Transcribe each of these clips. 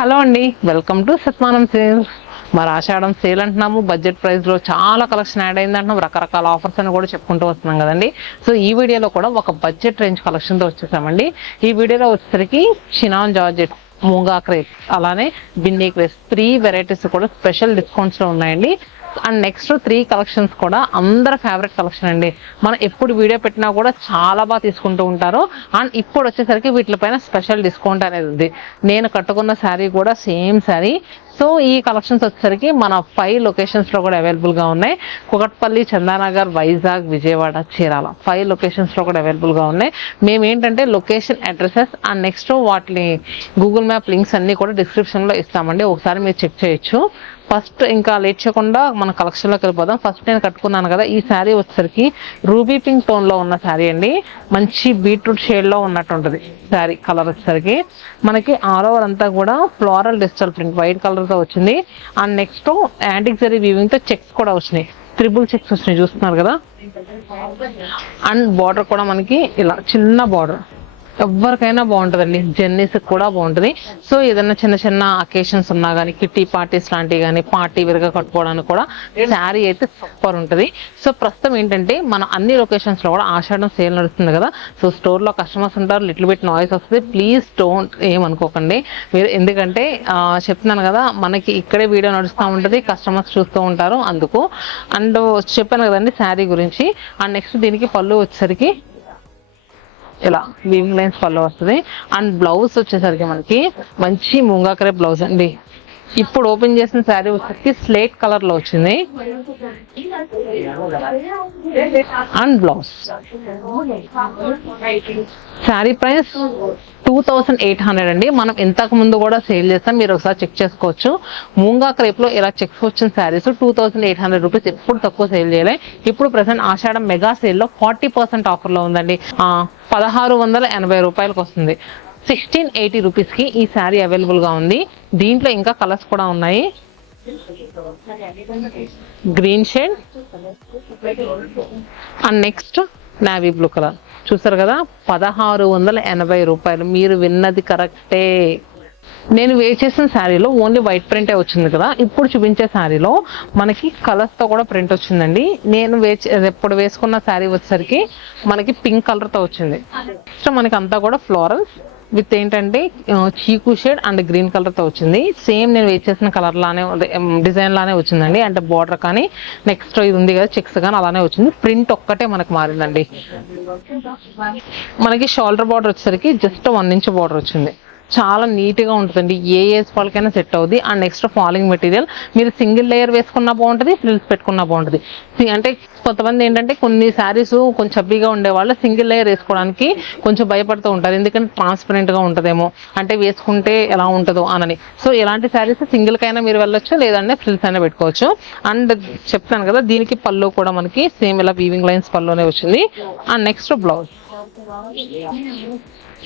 Hello అండి, welcome to సత్మానం sales. మరి ఆషాఢం sale అంటున్నాము. బడ్జెట్ ప్రైస్లో చాలా కలెక్షన్ యాడ్ అయింది అంటున్నాం. రకరకాల ఆఫర్స్ అని కూడా చెప్పుకుంటూ వస్తున్నాం కదండి. సో ఈ వీడియోలో కూడా ఒక బడ్జెట్ రేంజ్ కలెక్షన్తో వచ్చేసామండి. ఈ వీడియోలో వచ్చేసరికి చినాన్ జార్జెట్, మూంగా క్రేప్, అలానే బిన్నీ క్రేప్ 3 వెరైటీస్ కూడా స్పెషల్ డిస్కౌంట్స్లో ఉన్నాయండి. అండ్ నెక్స్ట్ 3 కలెక్షన్స్ కూడా అందరి ఫేవరెట్ కలెక్షన్ అండి. మనం ఎప్పుడు వీడియో పెట్టినా కూడా చాలా బాగా తీసుకుంటూ ఉంటారు. అండ్ ఇప్పుడు వచ్చేసరికి వీటిపైన స్పెషల్ డిస్కౌంట్ అనేది ఉంది. నేను కట్టుకున్న శారీ కూడా సేమ్ శారీ. సో ఈ కలెక్షన్స్ వచ్చేసరికి మన 5 లొకేషన్స్లో కూడా అవైలబుల్గా ఉన్నాయి. కుకట్పల్లి, చందానగర్, వైజాగ్, విజయవాడ, చీరాల 5 లొకేషన్స్లో కూడా అవైలబుల్గా ఉన్నాయి. మేము ఏంటంటే లొకేషన్ అడ్రసెస్ అండ్ నెక్స్ట్ వాటిని గూగుల్ మ్యాప్ లింక్స్ అన్నీ కూడా డిస్క్రిప్షన్లో ఇస్తామండి. ఒకసారి మీరు చెక్ చేయొచ్చు. ఫస్ట్ ఇంకా లేట్ చేయకుండా మన కలెక్షన్లోకి వెళ్ళిపోదాం. ఫస్ట్ నేను కట్టుకున్నాను కదా, ఈ శారీ వచ్చేసరికి రూబీ పింక్ టోన్లో ఉన్న శారీ అండి. మంచి బీట్రూట్ షేడ్లో ఉన్నట్టు ఉంటుంది శారీ కలర్ వచ్చేసరికి. మనకి ఆల్ ఓవర్ అంతా కూడా ఫ్లోరల్ డిజిటల్ ప్రింట్ వైట్ కలర్తో వచ్చింది. అండ్ నెక్స్ట్ యాంటిక్ జరీ వీవింగ్తో చెక్స్ కూడా వచ్చినాయి. ట్రిపుల్ చెక్స్ వచ్చినాయి, చూస్తున్నారు కదా. అండ్ బార్డర్ కూడా మనకి ఇలా చిన్న బార్డర్, ఎవరికైనా బాగుంటుందండి. జర్నీస్కి కూడా బాగుంటుంది. సో ఏదైనా చిన్న చిన్న అకేషన్స్ ఉన్నా కానీ, కిట్టి పార్టీస్ లాంటివి కానీ, పార్టీ వేర్గా కట్టుకోవడానికి కూడా శారీ అయితే సూపర్ ఉంటుంది. సో ప్రస్తుతం ఏంటంటే మన అన్ని లొకేషన్స్లో కూడా ఆషాఢం సేల్ నడుస్తుంది కదా. సో స్టోర్లో కస్టమర్స్ ఉంటారు, లిటిల్ బిట్ నాయిస్ వస్తుంది. ప్లీజ్ డోంట్ ఏమనుకోకండి మీరు, ఎందుకంటే చెప్తున్నాను కదా, మనకి ఇక్కడే వీడియో నడుస్తూ ఉంటుంది, కస్టమర్స్ చూస్తూ ఉంటారు అందుకు. అండ్ చెప్పాను కదండి శారీ గురించి. అండ్ నెక్స్ట్ దీనికి పళ్ళు వచ్చేసరికి ఇలా వీవింగ్ లైన్స్ పళ్ళు వస్తుంది. అండ్ బ్లౌజ్ వచ్చేసరికి మనకి మంచి మూంగా క్రేప్ బ్లౌజ్ అండి. ఇప్పుడు ఓపెన్ చేసిన శారీ వచ్చేసరికి స్లేట్ కలర్ లో వచ్చింది. అండ్ బ్లౌజ్ శారీ ప్రైస్ 2800 అండి. మనం ఇంతకు ముందు కూడా సేల్ చేస్తాం, మీరు ఒకసారి చెక్ చేసుకోవచ్చు. మూంగా క్రేప్ లో ఇలా చెక్స్ వచ్చిన శారీస్ 2800 రూపీస్. ఎప్పుడు తక్కువ సేల్ చేయలే. ఇప్పుడు ప్రెసెంట్ ఆషాఢం మెగా సేల్ లో 40% ఆఫర్ లో ఉందండి. 1680 రూపాయలకు వస్తుంది. 1680 రూపీస్కి ఈ శారీ అవైలబుల్గా ఉంది. దీంట్లో ఇంకా కలర్స్ కూడా ఉన్నాయి. Green shade and next navy blue colour. చూసారు కదా, 1680 రూపాయలు. మీరు విన్నది కరెక్టే. నేను వేర్ చేసిన శారీలో ఓన్లీ వైట్ ప్రింటే వచ్చింది కదా. ఇప్పుడు చూపించే శారీలో మనకి కలర్స్తో కూడా ప్రింట్ వచ్చిందండి. నేను ఎప్పుడు వేసుకున్న శారీ వచ్చేసరికి మనకి పింక్ కలర్తో వచ్చింది. సో మనకి అంతా కూడా ఫ్లోరల్స్ విత్ ఏంటంటే చీకు షేడ్ అండ్ గ్రీన్ కలర్తో వచ్చింది. సేమ్ నేను వేర్ చేసిన కలర్ లానే డిజైన్ లానే వచ్చిందండి. అంటే బార్డర్ కానీ నెక్స్ట్ ఇది ఉంది కదా చెక్స్ కానీ అలానే వచ్చింది. ప్రింట్ ఒక్కటే మనకు మారిందండి. మనకి షోల్డర్ బార్డర్ వచ్చేసరికి జస్ట్ 1 ఇంచ్ బార్డర్ వచ్చింది. చాలా నీట్గా ఉంటుందండి. ఏ ఏజ్ వాళ్ళకైనా సెట్ అవుద్ది. And next falling material. మీరు సింగిల్ లేయర్ వేసుకున్నా బాగుంటుంది, ఫ్రిల్స్ పెట్టుకున్నా బాగుంటుంది. అంటే కొంతమంది ఏంటంటే కొన్ని శారీస్ కొంచెం చబ్బీగా ఉండేవాళ్ళు సింగిల్ లేయర్ వేసుకోవడానికి కొంచెం భయపడుతూ ఉంటారు. ఎందుకంటే ట్రాన్స్పరెంట్గా ఉంటుందేమో, అంటే వేసుకుంటే ఎలా ఉంటుందో అనని. సో ఇలాంటి శారీస్ సింగిల్కైనా మీరు వెళ్ళొచ్చు, లేదంటే ఫ్రిల్స్ అయినా పెట్టుకోవచ్చు. అండ్ చెప్తాను కదా, దీనికి పళ్ళు కూడా మనకి సేమ్ ఇలా వీవింగ్ లైన్స్ పళ్ళునే వచ్చింది. And next blouse.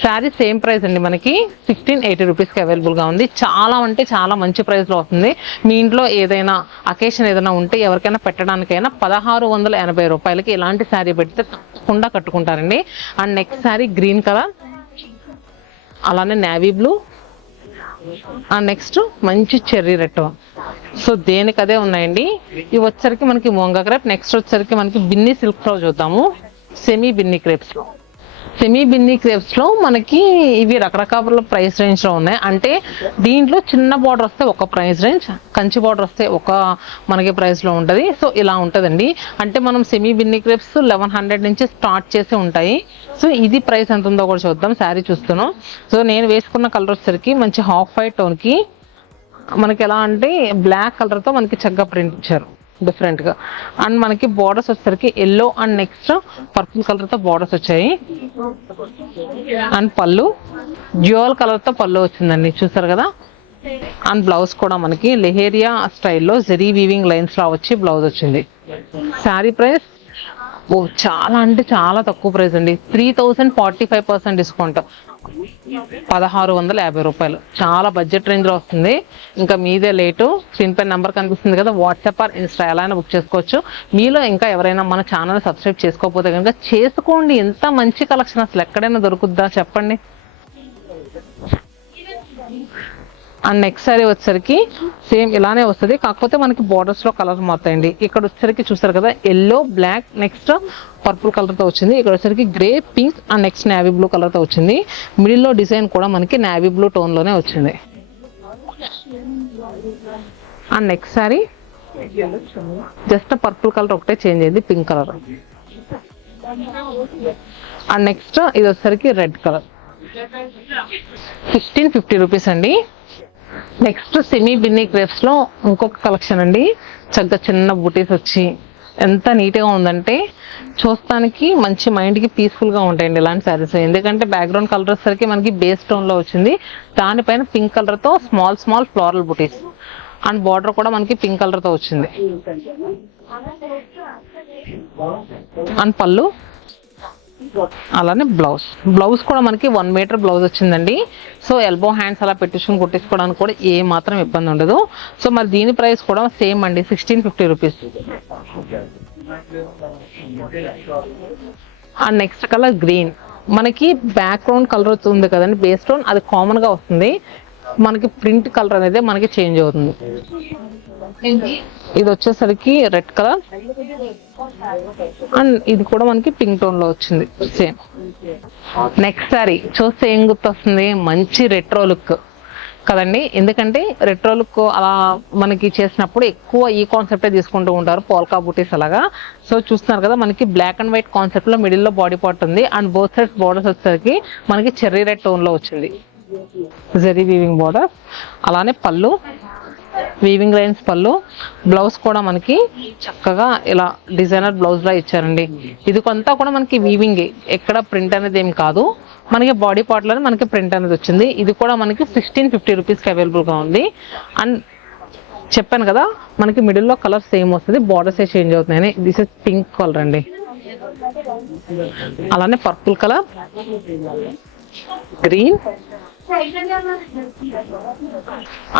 Sari same price అండి, మనకి 1680 రూపీస్కి అవైలబుల్గా ఉంది. చాలా అంటే చాలా మంచి ప్రైస్లో వస్తుంది. మీ ఇంట్లో ఏదైనా అకేషన్ ఏదైనా ఉంటే ఎవరికైనా పెట్టడానికైనా 1680 రూపాయలకి ఇలాంటి శారీ పెడితే తప్పకుండా కట్టుకుంటారండి. And next sari green colour, అలానే నేవీ బ్లూ, అండ్ నెక్స్ట్ మంచి చెర్రీ రెడ్. సో దేనికదే ఉన్నాయండి. ఇవి వచ్చరికి మనకి మూంగా క్రేప్. నెక్స్ట్ వచ్చరికి మనకి బిన్నీ సిల్క్స్లో చూద్దాము. సెమీ బిన్నీ క్రేప్స్లో. సెమీ బిన్నీ క్రేప్స్లో మనకి ఇవి రకరకాల ప్రైస్ రేంజ్లో ఉన్నాయి. అంటే దీంట్లో చిన్న బార్డర్ వస్తే ఒక ప్రైస్ రేంజ్, కంచి బార్డర్ వస్తే ఒక మనకి ప్రైస్లో ఉంటుంది. సో ఇలా ఉంటుందండి. అంటే మనం సెమీ బిన్నీ క్రేప్స్ 1100 నుంచి స్టార్ట్ చేసి ఉంటాయి. సో ఇది ప్రైస్ ఎంత ఉందో కూడా చూద్దాం. శారీ చూస్తున్నాం. సో నేను వేసుకున్న కలర్ వచ్చేసరికి మంచి హాఫ్ వైట్ టోన్కి మనకి ఎలా అంటే బ్లాక్ కలర్తో మనకి చక్కగా ప్రింట్ ఇచ్చారు డిఫరెంట్గా. అండ్ మనకి బార్డర్స్ వచ్చేసరికి ఎల్లో అండ్ నెక్స్ట్ పర్పుల్ కలర్తో బార్డర్స్ వచ్చాయి. అండ్ పళ్ళు డ్యూయల్ కలర్తో పళ్ళు వచ్చిందండి, చూసారు కదా. అండ్ బ్లౌజ్ కూడా మనకి లెహేరియా స్టైల్లో జెరీ వీవింగ్ లైన్స్లో వచ్చి బ్లౌజ్ వచ్చింది. శారీ ప్రైస్ చాలా అంటే చాలా తక్కువ ప్రైస్ అండి. 3045% డిస్కౌంట్, 1650 రూపాయలు. చాలా బడ్జెట్ రేంజ్లో వస్తుంది. ఇంకా మీదే లేటు. స్క్రీన్ పై నెంబర్ కనిపిస్తుంది కదా, వాట్సాప్ ఆర్ ఇన్స్టా ఎలా అయినా బుక్ చేసుకోవచ్చు. మీలో ఇంకా ఎవరైనా మన ఛానల్ సబ్స్క్రైబ్ చేసుకోకపోతే కనుక చేసుకోండి. ఎంత మంచి కలెక్షన్ అసలు ఎక్కడైనా దొరుకుద్దా చెప్పండి. అండ్ నెక్స్ట్ సారీ వచ్చేసరికి సేమ్ ఇలానే వస్తుంది, కాకపోతే మనకి బార్డర్స్ లో కలర్ మారుతాయండి. ఇక్కడ వచ్చేసరికి చూస్తారు కదా yellow black, next purple colour తో వచ్చింది. ఇక్కడ వచ్చేసరికి grey pink and next navy blue colour తో వచ్చింది. మిడిల్ లో డిజైన్ కూడా మనకి నేవీ బ్లూ టోన్ లోనే వచ్చింది. And next sorry just purple colour ఒకటే చేంజ్ అయింది, పింక్ కలర్. అండ్ నెక్స్ట్ ఇది వచ్చేసరికి రెడ్ కలర్. 1650 రూపీస్ అండి. నెక్స్ట్ సెమీ బిన్నీ క్రేప్స్ లో ఇంకొక కలెక్షన్ అండి. చక్కగా చిన్న బూటీస్ వచ్చి ఎంత నీట్గా ఉందంటే చూస్తానికి మంచి మైండ్కి పీస్ఫుల్గా ఉంటాయండి ఇలాంటి శారీస్. ఎందుకంటే బ్యాక్గ్రౌండ్ కలర్ వచ్చేసరికి మనకి బేస్ టోన్లో వచ్చింది, దానిపైన పింక్ కలర్తో small small floral booties and border కూడా మనకి పింక్ కలర్తో వచ్చింది. అండ్ పళ్ళు అలానే బ్లౌజ్ కూడా మనకి 1 మీటర్ బ్లౌజ్ వచ్చిందండి. సో ఎల్బో హ్యాండ్స్ అలా పెట్టించుకుని కుట్టించుకోవడానికి కూడా ఏ మాత్రం ఇబ్బంది ఉండదు. సో మరి దీని ప్రైస్ కూడా సేమ్ అండి, 1650 rupees. And next colour green. మనకి బ్యాక్గ్రౌండ్ కలర్ ఉంది కదండి బేస్ టోన్, అది కామన్ గా వస్తుంది. మనకి ప్రింట్ కలర్ అనేది మనకి చేంజ్ అవుతుంది. ఇది వచ్చేసరికి రెడ్ కలర్ అండ్ ఇది కూడా మనకి పింక్ టోన్ లో వచ్చింది సేమ్. నెక్స్ట్ సారీ చూస్తే ఏం గుర్తొస్తుంది, మంచి రెట్రో లుక్ కదండి. ఎందుకంటే రెట్రో లుక్ అలా మనకి చేసినప్పుడు ఎక్కువ ఈ కాన్సెప్టే తీసుకుంటూ ఉంటారు, పోల్కా బూటీస్ అలాగా. సో చూస్తున్నారు కదా మనకి బ్లాక్ అండ్ వైట్ కాన్సెప్ట్ లో మిడిల్ లో బాడీ పార్ట్ ఉంది అండ్ బోత్ సైడ్స్ బోర్డర్స్ వచ్చేసరికి మనకి చెర్రీ రెడ్ టోన్ లో వచ్చింది, జరీ వీవింగ్ బోర్డర్. అలానే పళ్ళు వీవింగ్ లైన్స్ పళ్ళు. బ్లౌజ్ కూడా మనకి చక్కగా ఇలా డిజైనర్ బ్లౌజ్ లా ఇచ్చారండి. ఇది కొంత కూడా మనకి వీవింగ్, ఎక్కడ ప్రింట్ అనేది ఏం కాదు, మనకి బాడీ పార్ట్ లోనే మనకి ప్రింట్ అనేది వచ్చింది. ఇది కూడా మనకి 1650 రూపీస్కి అవైలబుల్ గా ఉంది. అండ్ చెప్పాను కదా మనకి మిడిల్ లో కలర్ సేమ్ వస్తుంది, బార్డర్స్ ఏ చేంజ్ అవుతున్నాయని. దిస్ ఇస్ పింక్ కలర్ అండి. అలానే purple colour, green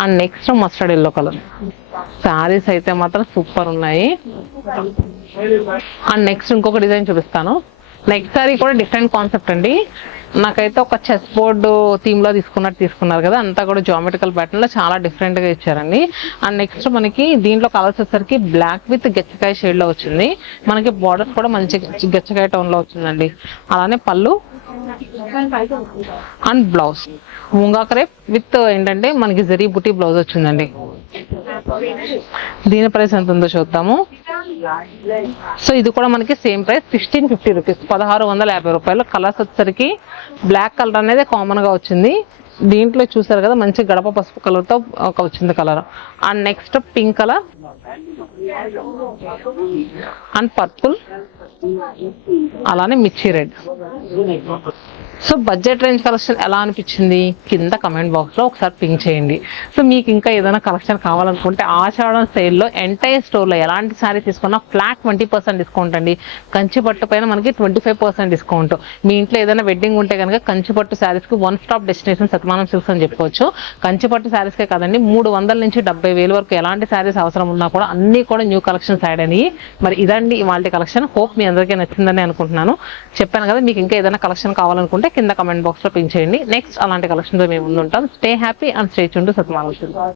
and next mustard yellow colour. Saris అయితే మాత్రం సూపర్ ఉన్నాయి. అండ్ నెక్స్ట్ ఇంకొక డిజైన్ చూపిస్తాను. నెక్స్ట్ సారీ కూడా డిఫరెంట్ కాన్సెప్ట్ అండి. నాకైతే ఒక చెస్ బోర్డు థీమ్ లో తీసుకున్నారు కదా, అంతా కూడా జామెట్రికల్ ప్యాటర్న్ లో చాలా డిఫరెంట్ గా ఇచ్చారండి. అండ్ నెక్స్ట్ మనకి దీంట్లో కలర్స్ వచ్చేసరికి బ్లాక్ విత్ గచ్చకాయ షేడ్ లో వచ్చింది. మనకి బార్డర్స్ కూడా మంచి గచ్చకాయ టోన్ లో వచ్చిందండి. అలానే పళ్ళు and blouse munga crepe with ఏంటంటే మనకి జరీ బుటీ బ్లౌజ్ వచ్చిందండి. దీని ప్రైస్ ఎంత ఉందో చూద్దాము. సో ఇది కూడా మనకి సేమ్ ప్రైస్ 1650 రూపీస్, 1650 రూపాయలు. కలర్స్ వచ్చేసరికి బ్లాక్ కలర్ అనేది కామన్ గా వచ్చింది. దీంట్లో చూసారు కదా మంచి గడప పసుపు కలర్ తో ఒక వచ్చింది colour. And next pink colour and purple, అలానే మిర్చి red. So budget range collection ఎలా అనిపించింది కింద కమెంట్ బాక్స్ లో ఒకసారి పింక్ చేయండి. సో మీకు ఇంకా ఏదైనా కలెక్షన్ కావాలనుకుంటే ఆషాఢం సేల్లో ఎంటైర్ స్టోర్ లో ఎలాంటి సారీ తీసుకున్నా ఫ్లాట్ 20% డిస్కౌంట్ అండి. కంచిపట్టు పైన మనకి 25% డిస్కౌంట్. మీ ఇంట్లో ఏదైనా వెడ్డింగ్ ఉంటే కనుక కంచిపట్టు శారీస్ కి 1 స్టాప్ డెస్టినేషన్ సత్మానం సిల్క్స్ అని చెప్పుకోవచ్చు. కంచిపట్టు శారీస్ కే కాదండి, 300 నుంచి 70,000 వరకు ఎలాంటి శారీస్ అవసరం ఉన్నా కూడా అన్ని కూడా న్యూ కలెక్షన్స్ యాడ్ అయినాయి. మరి ఇదండి ఇవాళ కలెక్షన్. హోప్ మీ అందరికీ నచ్చిందని అనుకుంటున్నాను. చెప్పాను కదా మీకు ఇంకా ఏదైనా కలెక్షన్ కావాలనుకుంటే కింద కమెంట్ బాక్స్ లో పింక్ చేయండి. నెక్స్ట్ అలాంటి కలెక్షన్ తో మేము ముందుంటాం. Stay happy and stay tuned to Satmanam silks.